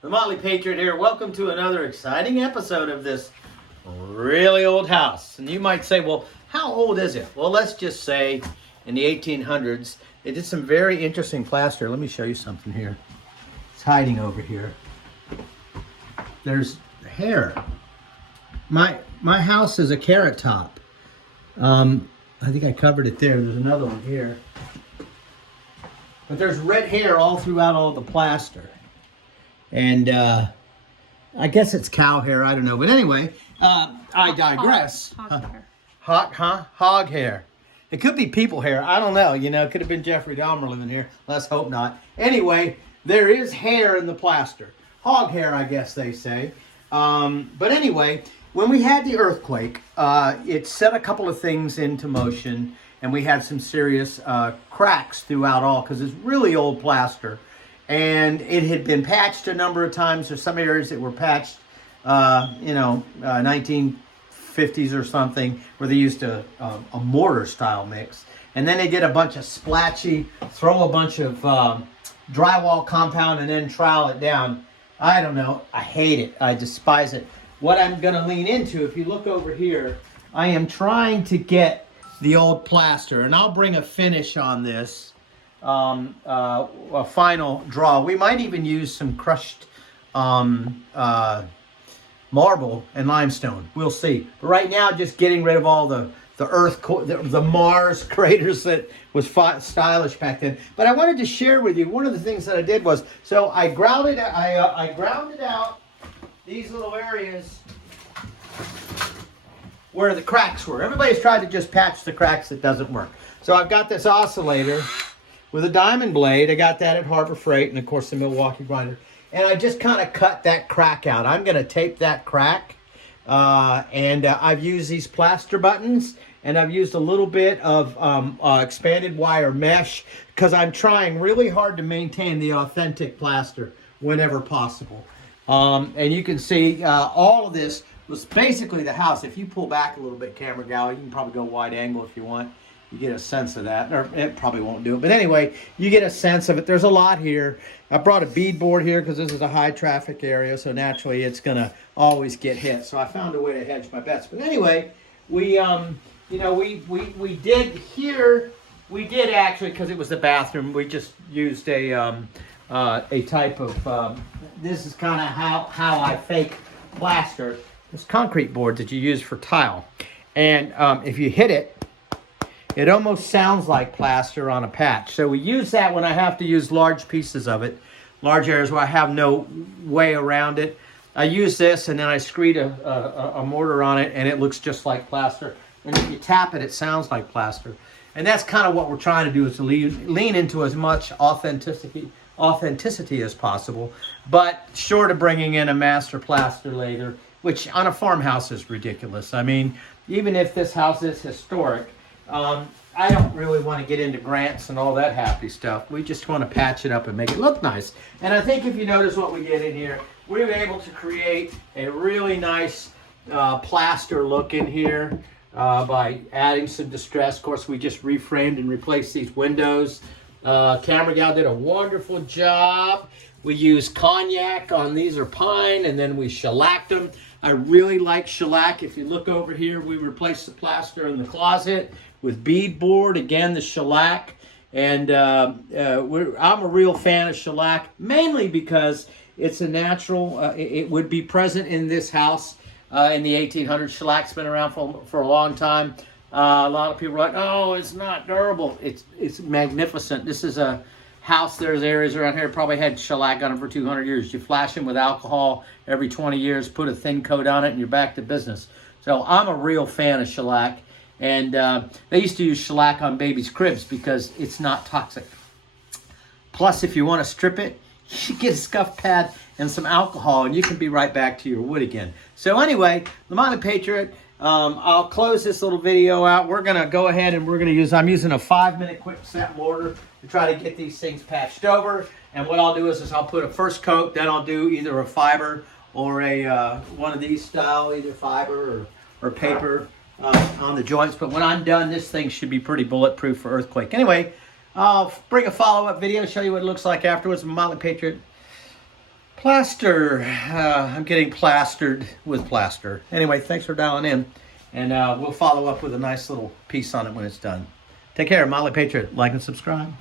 The Motley Patriot here. Welcome to another exciting episode of this really old house. And you might say, well, how old is it? Well, let's just say in the 1800s, they did some very interesting plaster. Let me show you something here. It's hiding over here. There's hair. My house is a carrot top. I think I covered it there. There's another one here. But there's red hair all throughout all the plaster. And I guess it's cow hair, I don't know. But anyway, I digress. Hog hair. Hog hair. It could be people hair. I don't know. You know, it could have been Jeffrey Dahmer living here. Let's hope not. Anyway, there is hair in the plaster. Hog hair, I guess they say. But anyway, when we had the earthquake, it set a couple of things into motion. And we had some serious cracks throughout all because it's really old plaster. And it had been patched a number of times. There's some areas that were patched, 1950s or something, where they used a mortar style mix. And then they did a bunch of splatchy, throw a bunch of drywall compound and then trowel it down. I don't know. I hate it. I despise it. What I'm going to lean into, if you look over here, I am trying to get the old plaster. And I'll bring a finish on this. A final draw. We might even use some crushed marble and limestone. We'll see. But right now, just getting rid of all the Mars craters that was stylish back then. But I wanted to share with you one of the things that I did was I grounded out these little areas where the cracks were. Everybody's tried to just patch the cracks. It doesn't work. So I've got this oscillator with a diamond blade. I got that at Harbor Freight and, of course, the Milwaukee grinder. And I just kind of cut that crack out. I'm going to tape that crack. I've used these plaster buttons, and I've used a little bit of expanded wire mesh because I'm trying really hard to maintain the authentic plaster whenever possible. And you can see all of this was basically the house. If you pull back a little bit, camera gal, you can probably go wide angle if you want. You get a sense of that, or it probably won't do it. But anyway, you get a sense of it. There's a lot here. I brought a beadboard here because this is a high traffic area, so naturally it's going to always get hit. So I found a way to hedge my bets. But anyway, we did here. We did actually, because it was the bathroom. We just used a type of. This is kind of how I fake plaster. This concrete board that you use for tile, and if you hit it, it almost sounds like plaster on a patch. So we use that when I have to use large pieces of it, large areas where I have no way around it. I use this and then I screed a mortar on it and it looks just like plaster. And if you tap it, it sounds like plaster. And that's kind of what we're trying to do, is to lean into as much authenticity as possible, but short of bringing in a master plaster later, which on a farmhouse is ridiculous. I mean, even if this house is historic, I don't really want to get into grants and all that happy stuff. We just want to patch it up and make it look nice. And I think if you notice what we did in here, we were able to create a really nice plaster look in here by adding some distress. Of course, we just reframed and replaced these windows. Camera gal did a wonderful job. We used cognac on these, are pine, and then we shellacked them. I really like shellac. If you look over here, we replaced the plaster in the closet with beadboard, again the shellac, and I'm a real fan of shellac, mainly because it's a natural, it would be present in this house in the 1800s. Shellac's been around for a long time. A lot of people are like, oh, it's not durable. It's magnificent. This is a house. There's areas around here probably had shellac on them for 200 years. You flash them with alcohol every 20 years, put a thin coat on it, and you're back to business. So I'm a real fan of shellac. And they used to use shellac on babies' cribs because it's not toxic. Plus, if you want to strip it, you get a scuff pad and some alcohol, and you can be right back to your wood again. So anyway, the Motley Patriot, I'll close this little video out. We're going to go ahead and I'm using a 5-minute quick set mortar to try to get these things patched over. And what I'll do is I'll put a first coat, then I'll do either a fiber or a one of these style, either fiber or paper. On the joints, but when I'm done, this thing should be pretty bulletproof for earthquake. Anyway, I'll bring a follow-up video, show you what it looks like afterwards. Motley Patriot Plaster. I'm getting plastered with plaster. Anyway, thanks for dialing in. And we'll follow up with a nice little piece on it when it's done. Take care, Molly Patriot. Like and subscribe.